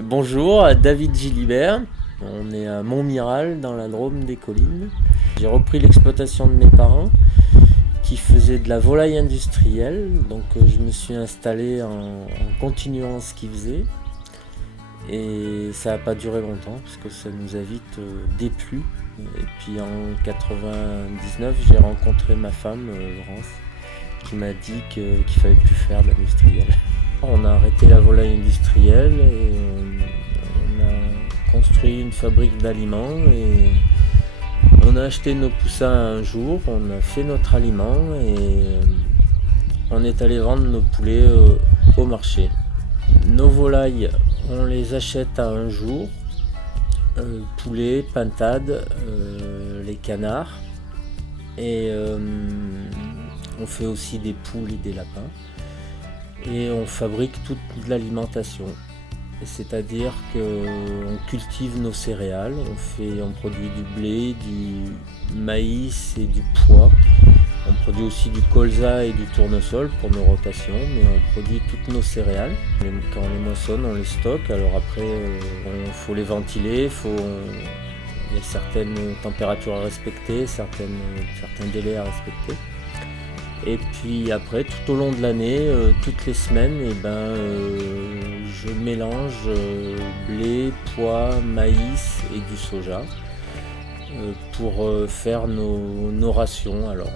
Bonjour, David Gilibert. On est à Montmiral, dans la Drôme des Collines. J'ai repris l'exploitation de mes parents qui faisaient de la volaille industrielle. Donc je me suis installé en continuant ce qu'ils faisaient. Et ça n'a pas duré longtemps parce que ça nous a vite déplu. Et puis en 99, j'ai rencontré ma femme, Laurence, qui m'a dit qu'il fallait plus faire d'industriel. On a arrêté la volaille industrielle et on a construit une fabrique d'aliments et on a acheté nos poussins un jour, on a fait notre aliment et on est allé vendre nos poulets au marché. Nos volailles, on les achète à un jour, poulets, pintades, les canards et on fait aussi des poules et des lapins. Et on fabrique toute l'alimentation. C'est-à-dire qu'on cultive nos céréales, on produit du blé, du maïs et du pois. On produit aussi du colza et du tournesol pour nos rotations, mais on produit toutes nos céréales. Quand on les moissonne, on les stocke. Alors après, il faut les ventiler, il y a certaines températures à respecter, certains délais à respecter. Et puis après, tout au long de l'année, toutes les semaines, je mélange blé, pois, maïs et du soja pour faire nos rations. Alors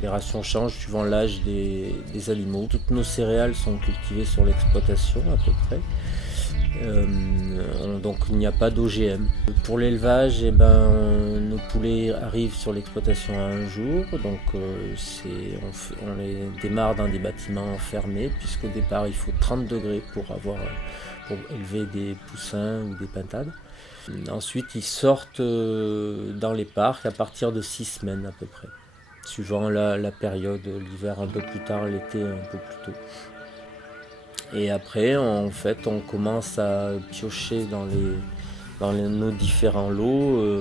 les rations changent suivant l'âge des animaux. Toutes nos céréales sont cultivées sur l'exploitation à peu près. Donc il n'y a pas d'OGM. Pour l'élevage, nos poulets arrivent sur l'exploitation à un jour, donc on les démarre dans des bâtiments fermés, puisqu'au départ il faut 30 degrés pour élever des poussins ou des pintades. Ensuite ils sortent dans les parcs à partir de 6 semaines à peu près, suivant la période, l'hiver un peu plus tard, l'été un peu plus tôt. Et après, en fait, on commence à piocher dans nos différents lots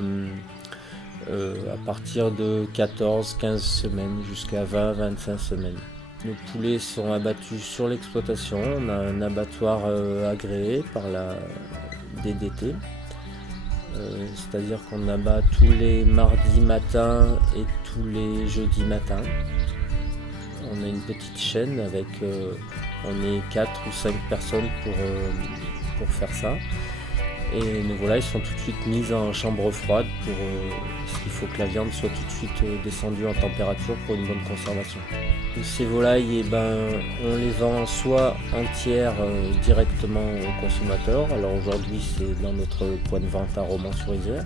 à partir de 14-15 semaines jusqu'à 20-25 semaines. Nos poulets sont abattus sur l'exploitation. On a un abattoir agréé par la DDT. C'est-à-dire qu'on abat tous les mardis matins et tous les jeudis matins. On a une petite chaîne avec, on est 4 ou 5 personnes pour faire ça. Et nos volailles sont tout de suite mises en chambre froide parce qu'il faut que la viande soit tout de suite descendue en température pour une bonne conservation. Ces volailles, on les vend soit entières directement aux consommateurs. Alors aujourd'hui, c'est dans notre point de vente à Romans-sur-Isère.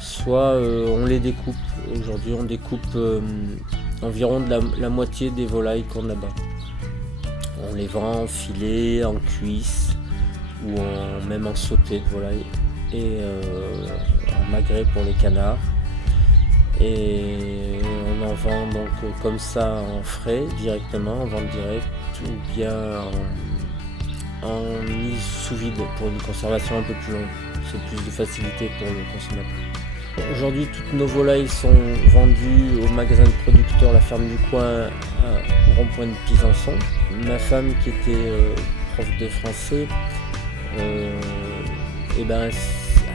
Soit on les découpe. Aujourd'hui, on découpe environ de la moitié des volailles qu'on abat. On les vend en filet, en cuisse ou même en sauté de volaille et en magret pour les canards. Et on en vend donc comme ça en frais directement, en vente directe ou bien en mise sous vide pour une conservation un peu plus longue. C'est plus de facilité pour le consommateur. Aujourd'hui, toutes nos volailles sont vendues au magasin de producteurs La Ferme du Coin au rond-point de Pisançon. Ma femme, qui était prof de français,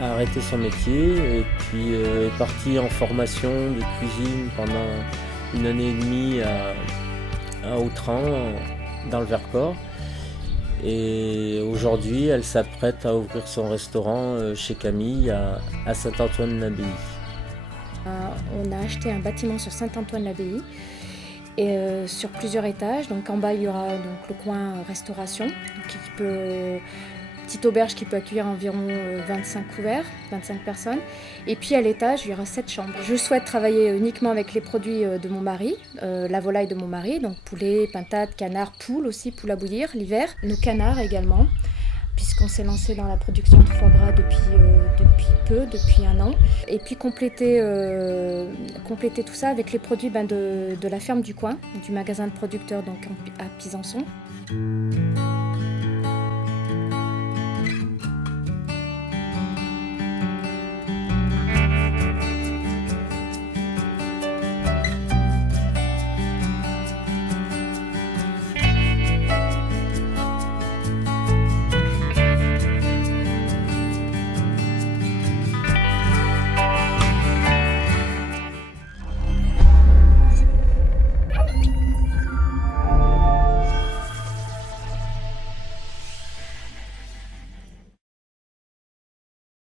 a arrêté son métier et puis est partie en formation de cuisine pendant 1 année et demie à Autran, dans le Vercors. Et aujourd'hui, elle s'apprête à ouvrir son restaurant chez Camille à Saint-Antoine-l'Abbaye. On a acheté un bâtiment sur Saint-Antoine-l'Abbaye et sur plusieurs étages. Donc en bas, il y aura donc le coin restauration, petite auberge qui peut accueillir environ 25 couverts, 25 personnes. Et puis à l'étage, il y aura 7 chambres. Je souhaite travailler uniquement avec les produits de mon mari, la volaille de mon mari, donc poulet, pintade, canard, poule aussi, poule à bouillir l'hiver. Nos canards également, puisqu'on s'est lancé dans la production de foie gras depuis 1 an. Et puis compléter tout ça avec les produits de la ferme du coin, du magasin de producteurs donc à Pisançon.